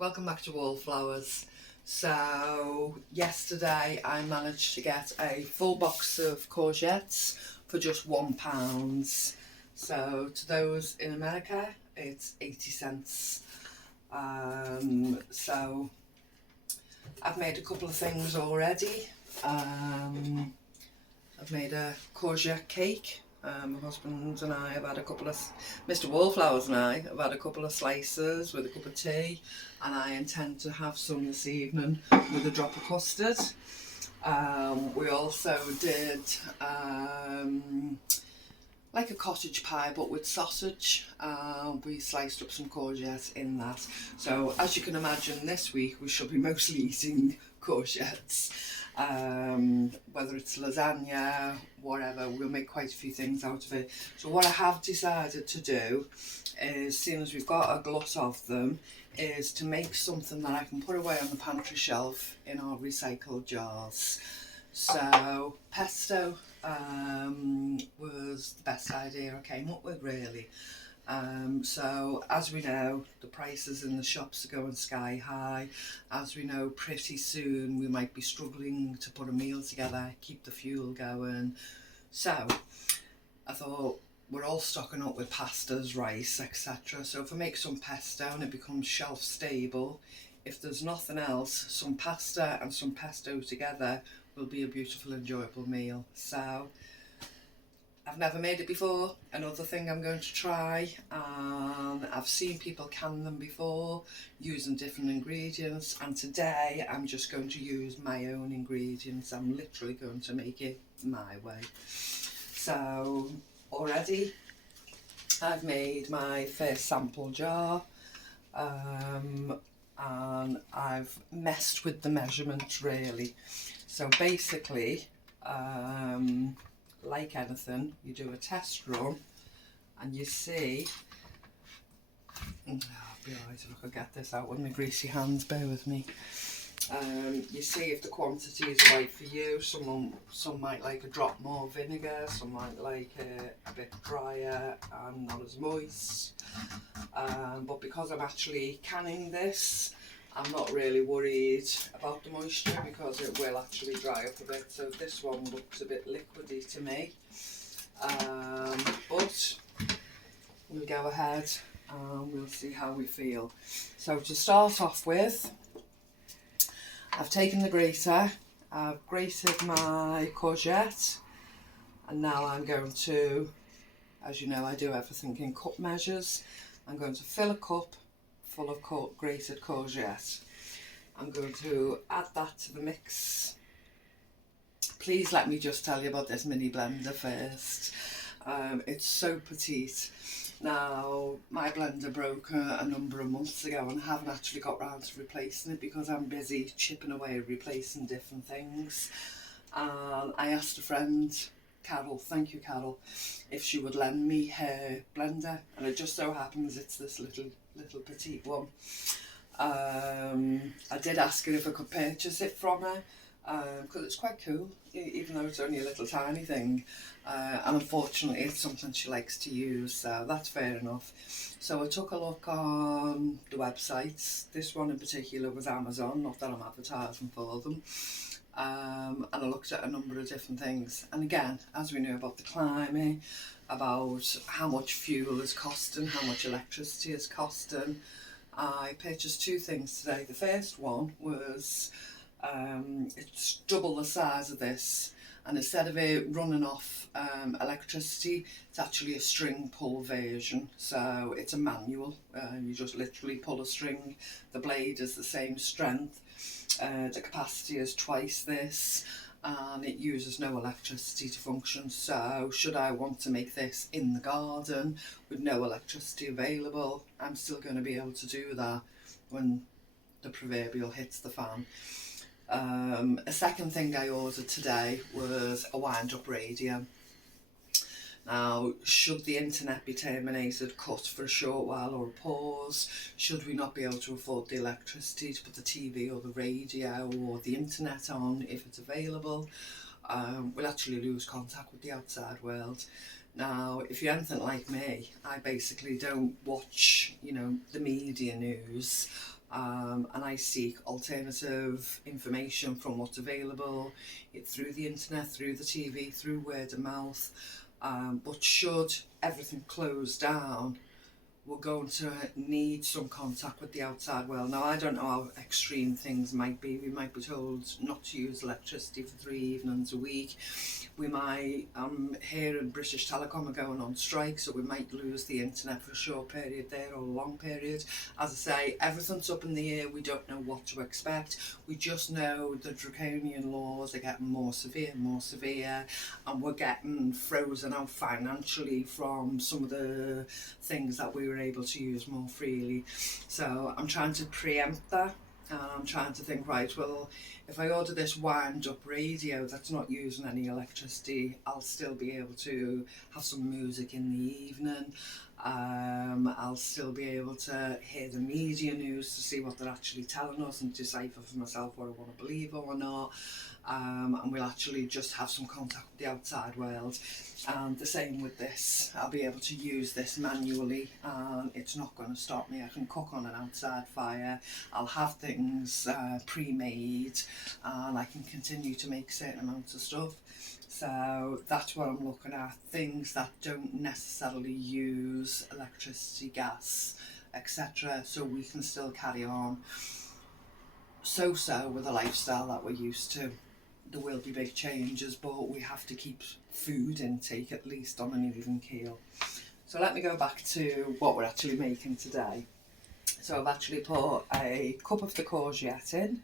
Welcome back to Wallflowers. So yesterday I managed to get a full box of courgettes for just £1. So to those in America it's 80 cents. So I've made a couple of things already. I've made a courgette cake. My husband and I have had a couple of, Mr. Wallflowers and I have had a couple of slices with a cup of tea, and I intend to have some this evening with a drop of custard. We also did like a cottage pie but with sausage. We sliced up some courgettes in that. So as you can imagine, this week we shall be mostly eating courgettes. Whether it's lasagna, whatever, we'll make quite a few things out of it. So what I have decided to do is, seeing as we've got a glut of them, is to make something that I can put away on the pantry shelf in our recycled jars. So pesto was the best idea I came up with, really. So as we know, the prices in the shops are going sky high. As we know, pretty soon we might be struggling to put a meal together, keep the fuel going. So I thought, we're all stocking up with pastas, rice, etc. So if I make some pesto and it becomes shelf stable, if there's nothing else, some pasta and some pesto together will be a beautiful, enjoyable meal. So I've never made it before, another thing I'm going to try, and I've seen people can them before using different ingredients, and today I'm just going to use my own ingredients. I'm literally going to make it my way. So already I've made my first sample jar, and I've messed with the measurements really. So basically, like anything, you do a test run and you see, I'll be alright if I could get this out with my greasy hands, bear with me. You see if the quantity is right for you. Some might like a drop more vinegar, some might like a bit drier and not as moist. But because I'm actually canning this, I'm not really worried about the moisture because it will actually dry up a bit. So this one looks a bit liquidy to me, but we'll go ahead and we'll see how we feel. So to start off with, I've taken the grater, I've grated my courgette, and now I'm going to, as you know, I do everything in cup measures. I'm going to fill a cup full of grated courgette. I'm going to add that to the mix. Please let me just tell you about this mini blender first. It's so petite. Now, my blender broke a number of months ago and I haven't actually got round to replacing it because I'm busy chipping away replacing different things. I asked a friend, Carol, thank you Carol, if she would lend me her blender, and it just so happens it's this little petite one. I did ask her if I could purchase it from her because it's quite cool, even though it's only a little tiny thing, and unfortunately it's something she likes to use, so that's fair enough. So I took a look on the websites. This one in particular was Amazon, not that I'm advertising for them. And I looked at a number of different things, and again, as we know about the climate, about how much fuel is costing, how much electricity is costing, I purchased two things today. The first one was it's double the size of this, and instead of it running off electricity, it's actually a string pull version. So it's a manual, you just literally pull a string. The blade is the same strength. The capacity is twice this, and it uses no electricity to function. So should I want to make this in the garden with no electricity available, I'm still going to be able to do that when the proverbial hits the fan. A second thing I ordered today was a wind-up radio. Now, should the internet be terminated, cut for a short while, or a pause, should we not be able to afford the electricity to put the TV or the radio or the internet on if it's available, we'll actually lose contact with the outside world. Now, if you're anything like me, I basically don't watch, the media news, and I seek alternative information from what's available through the internet, through the TV, through word of mouth. But should everything close down, we're going to need some contact with the outside world. Now, I don't know how extreme things might be. We might be told not to use electricity for 3 evenings a week. We might, here in British Telecom are going on strike, so we might lose the internet for a short period there or a long period. As I say, everything's up in the air. We don't know what to expect. We just know the draconian laws are getting more severe, and we're getting frozen out financially from some of the things that we were able to use more freely. So I'm trying to preempt that. And I'm trying to think, right, well, if I order this wound up radio that's not using any electricity, I'll still be able to have some music in the evening. I'll still be able to hear the media news to see what they're actually telling us and decipher for myself what I want to believe or not. And we'll actually just have some contact with the outside world. And the same with this, I'll be able to use this manually, and it's not going to stop me. I can cook on an outside fire, I'll have things pre-made, and I can continue to make certain amounts of stuff. So that's what I'm looking at, things that don't necessarily use electricity, gas, etc. So we can still carry on so with the lifestyle that we're used to. There will be big changes, but we have to keep food intake at least on an even keel. So let me go back to what we're actually making today. So I've actually put a cup of the courgette in.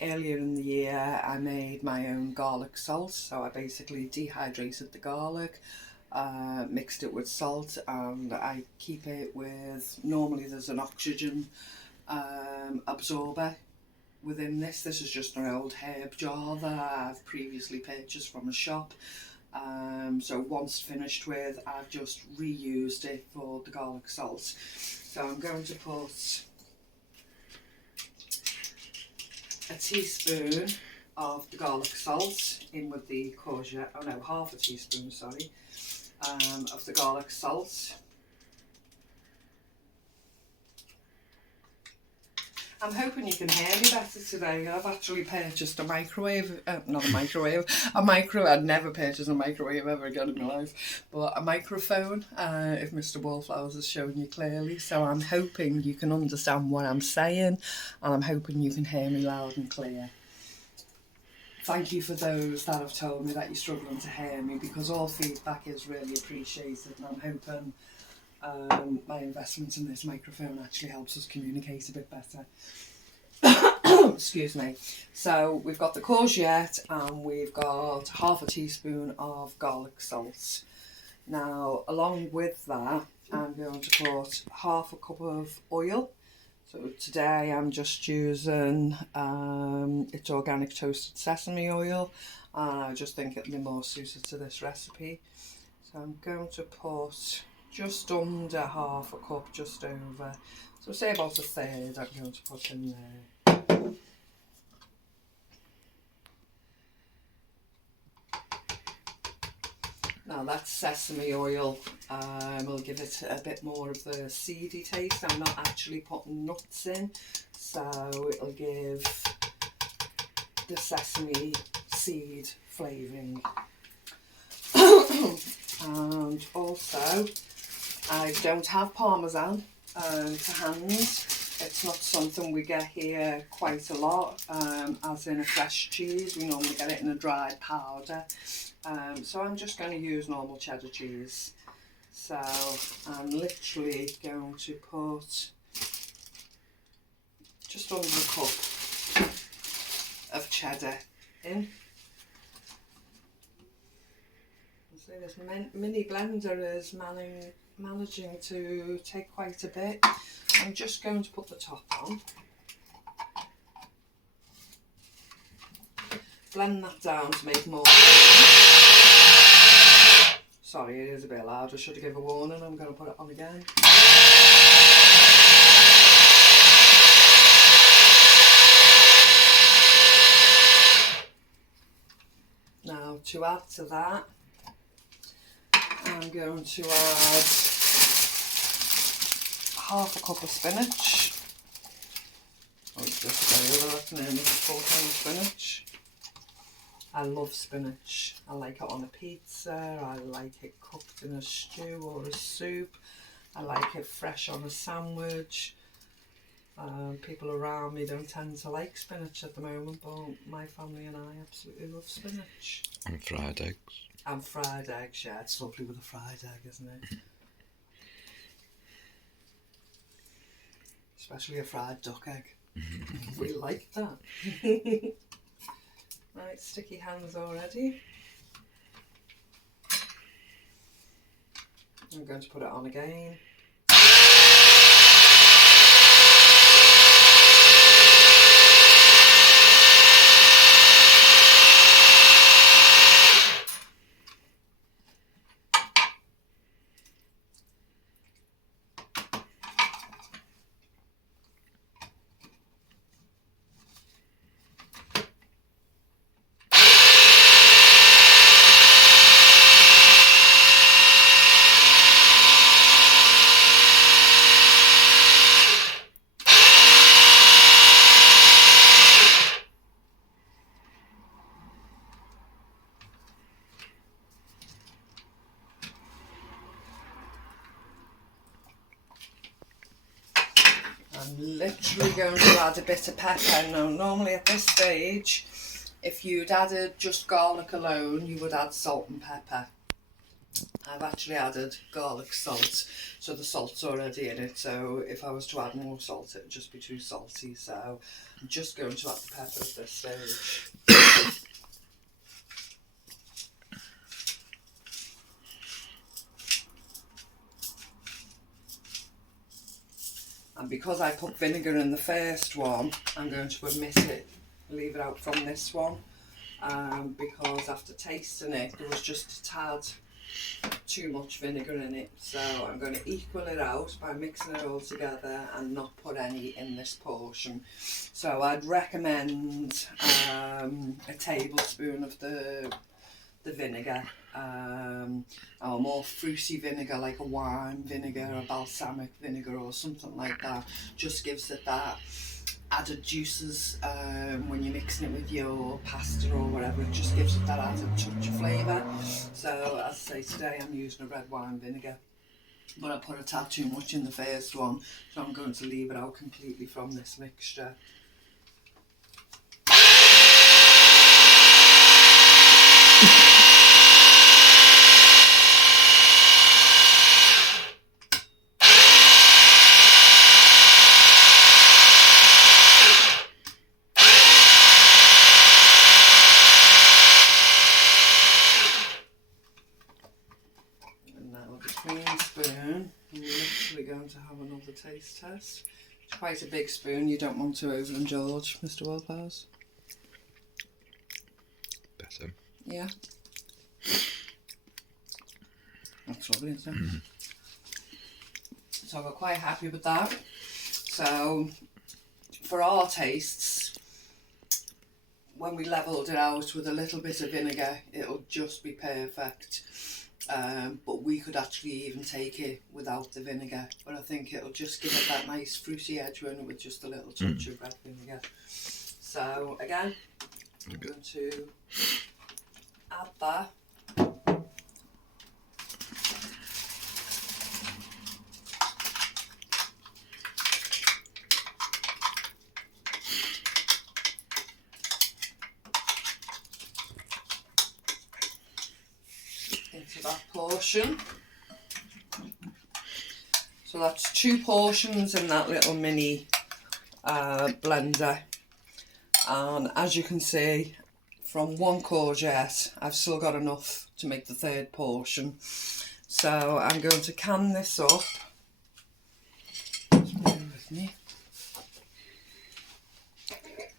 Earlier in the year I made my own garlic salt, so I basically dehydrated the garlic, mixed it with salt, and I keep it with, normally there's an oxygen absorber within this. This is just an old herb jar that I've previously purchased from a shop. So once finished with, I've just reused it for the garlic salt. So I'm going to put a teaspoon of the garlic salt in with the courgette, oh no, half a teaspoon, sorry, of the garlic salt. I'm hoping you can hear me better today. I've actually purchased a microwave, not a microwave, I'd never purchased a microwave ever again in my life, but a microphone, if Mr. Wallflowers has shown you clearly. So I'm hoping you can understand what I'm saying, and I'm hoping you can hear me loud and clear. Thank you for those that have told me that you're struggling to hear me, because all feedback is really appreciated, and I'm hoping my investment in this microphone actually helps us communicate a bit better. Excuse me. So we've got the courgette and we've got half a teaspoon of garlic salt. Now along with that I'm going to put half a cup of oil. So today I'm just using it's organic toasted sesame oil, and I just think it'll be more suited to this recipe. So I'm going to put just under half a cup, just over, so say about a third I'm going to put in there. Now that's sesame oil, will give it a bit more of the seedy taste. I'm not actually putting nuts in, so it'll give the sesame seed flavouring. And also I don't have parmesan to hand. It's not something we get here quite a lot, as in a fresh cheese. We normally get it in a dried powder. So I'm just going to use normal cheddar cheese. So I'm literally going to put just under a cup of cheddar in. So this mini blender is managing to take quite a bit. I'm just going to put the top on. Blend that down to make more. Sorry, it is a bit loud. I should have given a warning. I'm going to put it on again. Now to add to that, I'm going to add half a cup of spinach. Oh, it's just over, that's nearly 4 pounds spinach. I love spinach. I like it on a pizza, I like it cooked in a stew or a soup. I like it fresh on a sandwich. People around me don't tend to like spinach at the moment, but my family and I absolutely love spinach. And fried eggs. And fried eggs, yeah, it's lovely with a fried egg, isn't it? Especially a fried duck egg. We like that. Right, sticky hands already. I'm going to put it on again. I'm literally going to add a bit of pepper. Now, normally at this stage, if you'd added just garlic alone, you would add salt and pepper. I've actually added garlic salt, so the salt's already in it, so if I was to add more salt, it would just be too salty, so I'm just going to add the pepper at this stage. And because I put vinegar in the first one, I'm going to omit it, leave it out from this one, because after tasting it, there was just a tad too much vinegar in it. So I'm going to equal it out by mixing it all together and not put any in this portion. So I'd recommend a tablespoon of the vinegar, or more fruity vinegar like a wine vinegar or balsamic vinegar or something like that. Just gives it that added juices when you're mixing it with your pasta or whatever. It just gives it that added touch of flavour. So as I say, today I'm using a red wine vinegar, but I put a tad too much in the first one, so I'm going to leave it out completely from this mixture. To have another taste test. It's quite a big spoon, you don't want to overindulge, Mr. Wildflowers. Better. Yeah. That's lovely, isn't it? So we're quite happy with that. So for our tastes, when we levelled it out with a little bit of vinegar, it'll just be perfect. But we could actually even take it without the vinegar, but I think it'll just give it that nice fruity edge with just a little touch of red vinegar. So again, I'm going to add that. Into that portion. So that's 2 portions in that little mini blender, and as you can see, from 1 courgette I've still got enough to make the 3rd portion. So I'm going to can this up. Just bear with me.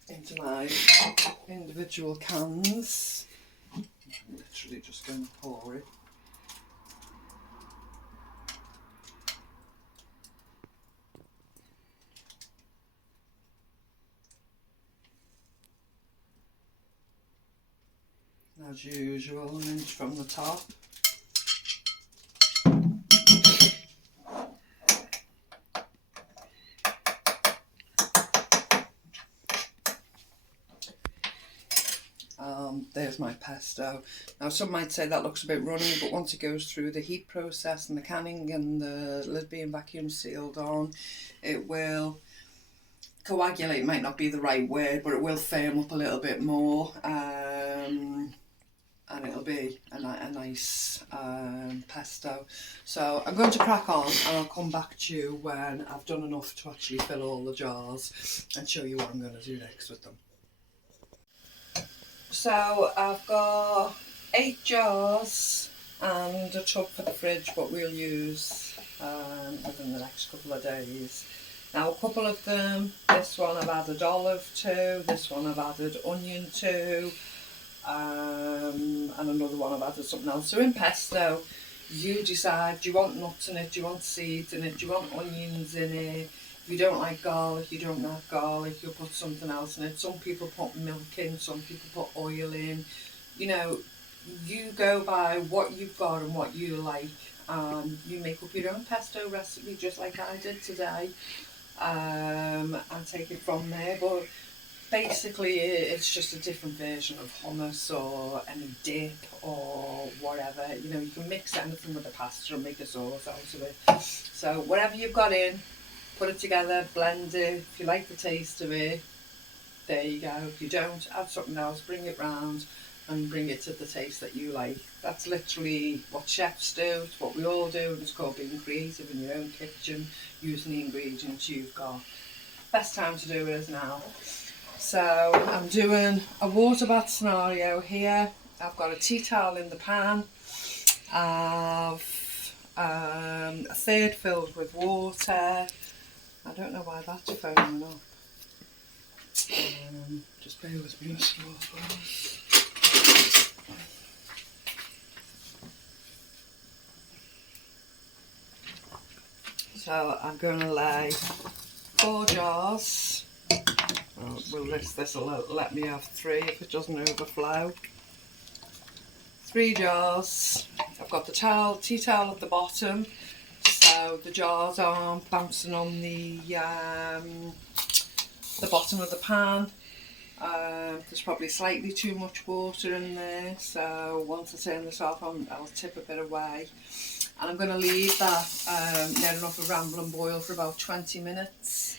Into my individual cans. I'm literally just going to pour it. As usual, an inch from the top. there's my pesto. Now some might say that looks a bit runny, but once it goes through the heat process and the canning and the lid being vacuum sealed on, it will coagulate, might not be the right word, but it will firm up a little bit more, and it'll be a nice pesto. So I'm going to crack on and I'll come back to you when I've done enough to actually fill all the jars and show you what I'm going to do next with them. So I've got 8 jars and a tub for the fridge, what we'll use within the next couple of days. Now a couple of them, this one I've added olive to, this one I've added onion to, and another one I've added something else. So in pesto, you decide, do you want nuts in it, do you want seeds in it, do you want onions in it? If you don't like garlic, you don't like garlic, you'll put something else in it. Some people put milk in, some people put oil in. You know, you go by what you've got and what you like. You make up your own pesto recipe just like I did today, and take it from there. But basically it's just a different version of hummus or any dip or whatever. You know, you can mix anything with the pasta and make a sauce out of it. So whatever you've got in, put it together, blend it. If you like the taste of it, there you go. If you don't, add something else, bring it round and bring it to the taste that you like. That's literally what chefs do, it's what we all do, and it's called being creative in your own kitchen, using the ingredients you've got. Best time to do it is now. So I'm doing a water bath scenario here. I've got a tea towel in the pan. I've a third filled with water. I don't know why that's foaming up. Just bear with me, Mr. Waffles. So I'm going to lay 4 jars. This will let me have 3 if it doesn't overflow. 3 jars. I've got the tea towel at the bottom, so the jars aren't bouncing on the bottom of the pan. There's probably slightly too much water in there, so once I turn this off, I'll tip a bit away. And I'm going to leave that near enough a ramble and boil for about 20 minutes.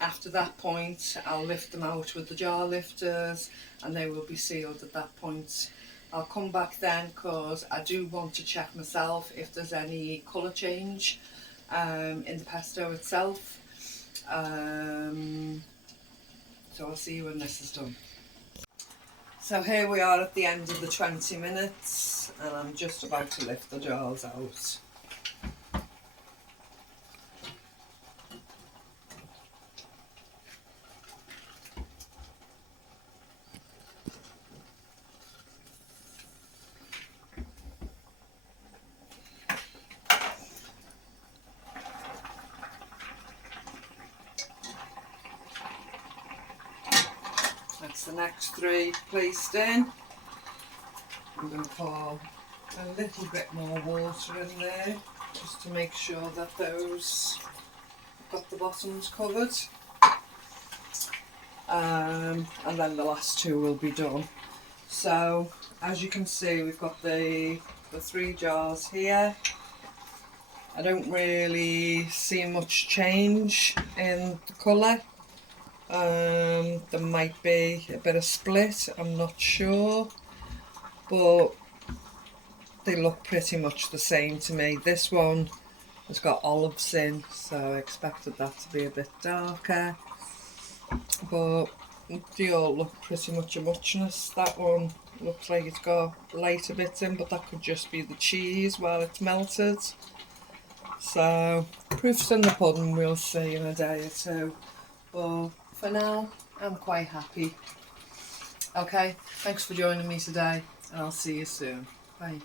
After that point, I'll lift them out with the jar lifters and they will be sealed at that point. I'll come back then because I do want to check myself if there's any colour change in the pesto itself. So I'll see you when this is done. So here we are at the end of the 20 minutes and I'm just about to lift the jars out. That's the next 3 placed in. I'm going to pour a little bit more water in there just to make sure that those have got the bottoms covered. And then the last 2 will be done. So as you can see, we've got the 3 jars here. I don't really see much change in the colour. There might be a bit of split, I'm not sure, but they look pretty much the same to me. This one has got olives in, so I expected that to be a bit darker, but they all look pretty much a muchness. That one looks like it's got lighter bits in, but that could just be the cheese while it's melted. So proof's in the pudding, we'll see in a day or 2, but for now I'm quite happy. Okay, thanks for joining me today and I'll see you soon. Bye.